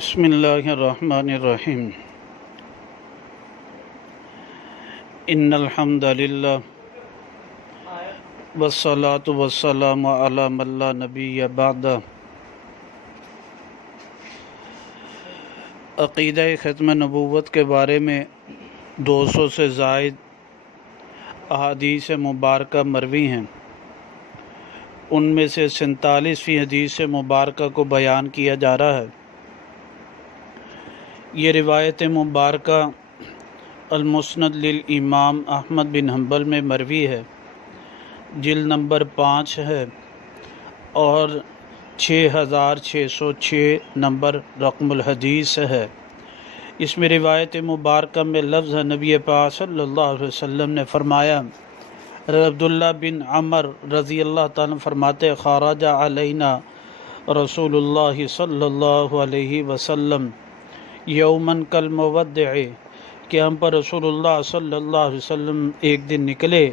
بسم اللہ الرحمن الرحیم ان الحمد للہ والصلاة والسلام علی من لا نبی بعد۔ عقیدہ ختم نبوت کے بارے میں 200 سے زائد احادیث مبارکہ مروی ہیں۔ ان میں سے 47ویں حدیث مبارکہ کو بیان کیا جا رہا ہے۔ یہ روایت مبارکہ المسند للامام احمد بن حنبل میں مروی ہے، جلد نمبر 5 ہے اور 6606 نمبر رقم الحدیث ہے۔ اس میں روایت مبارکہ میں لفظ ہے، نبی پاک صلی اللہ علیہ وسلم نے فرمایا، عبداللہ بن عمر رضی اللہ تعالیٰ فرماتے، خرج علینا رسول اللہ صلی اللہ علیہ وسلم یوماً کالمودع، کہ ہم پر رسول اللہ صلی اللہ علیہ وسلم ایک دن نکلے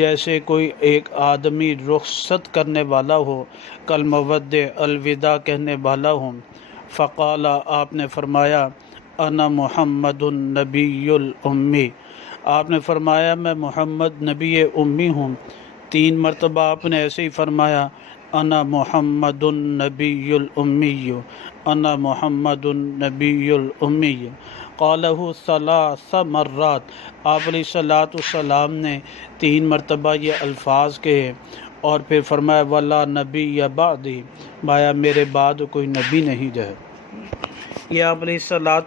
جیسے کوئی ایک آدمی رخصت کرنے والا ہو، کالمودع الوداع کہنے والا ہو۔ فقال، آپ نے فرمایا، انا محمد النبی الامی، آپ نے فرمایا میں محمد نبی امی ہوں۔ 3 مرتبہ آپ نے ایسے ہی فرمایا، انا محمد النبی الامی، انا محمد النبی الامی۔ قالہ 3 مرات، آپ علیہ السلام نے 3 مرتبہ یہ الفاظ کہے اور پھر فرمایا، ولا نبی بعدی، بایا میرے بعد کوئی نبی نہیں ہے۔ یہ آپ علیہ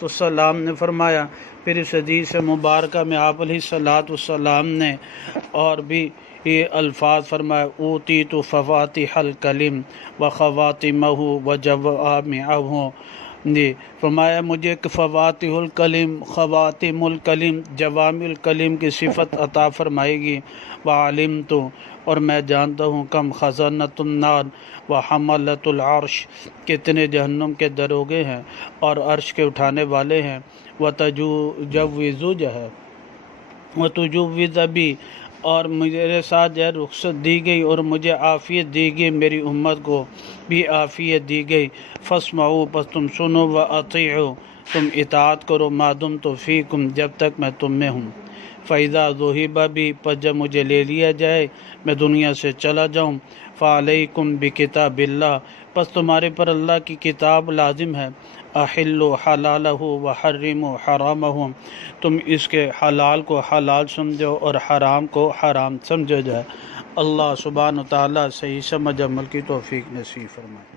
السلام نے فرمایا۔ پھر اس حدیث مبارکہ میں آپ علیہ السلام نے اور بھی یہ الفاظ فرمایا، اوتیت فواتح الکلم وخواتمہ وجوامعہ، فرمایا مجھے فواتح الکلم، خواتم الکلم، جوامع الکلم کی صفت عطا فرمائے گی۔ وعلمت، اور میں جانتا ہوں، کم خزنۃ النار وحملۃ العرش، کتنے جہنم کے دروگے ہیں اور عرش کے اٹھانے والے ہیں۔ وتجوز بھی، اور میرے ساتھ جو ہے رخصت دی گئی اور مجھے عافیت دی گئی، میری امت کو بھی عافیت دی گئی۔ فاسمعوا، پس تم سنو، واطیعوا، تم اطاعت کرو، ما دمت فیکم، جب تک میں تم میں ہوں۔ فاذا ذہب بھی، پس جب مجھے لے لیا جائے، میں دنیا سے چلا جاؤں، فعلیکم بکتاب اللہ، پس تمہارے پر اللہ کی کتاب لازم ہے۔ احلوا حلالہ وحرموا حرامہ، تم اس کے حلال کو حلال سمجھو اور حرام کو حرام سمجھو جائے۔ اللہ سبحانہ و تعالیٰ صحیح سمجھ عمل کی توفیق نصیب فرمائے۔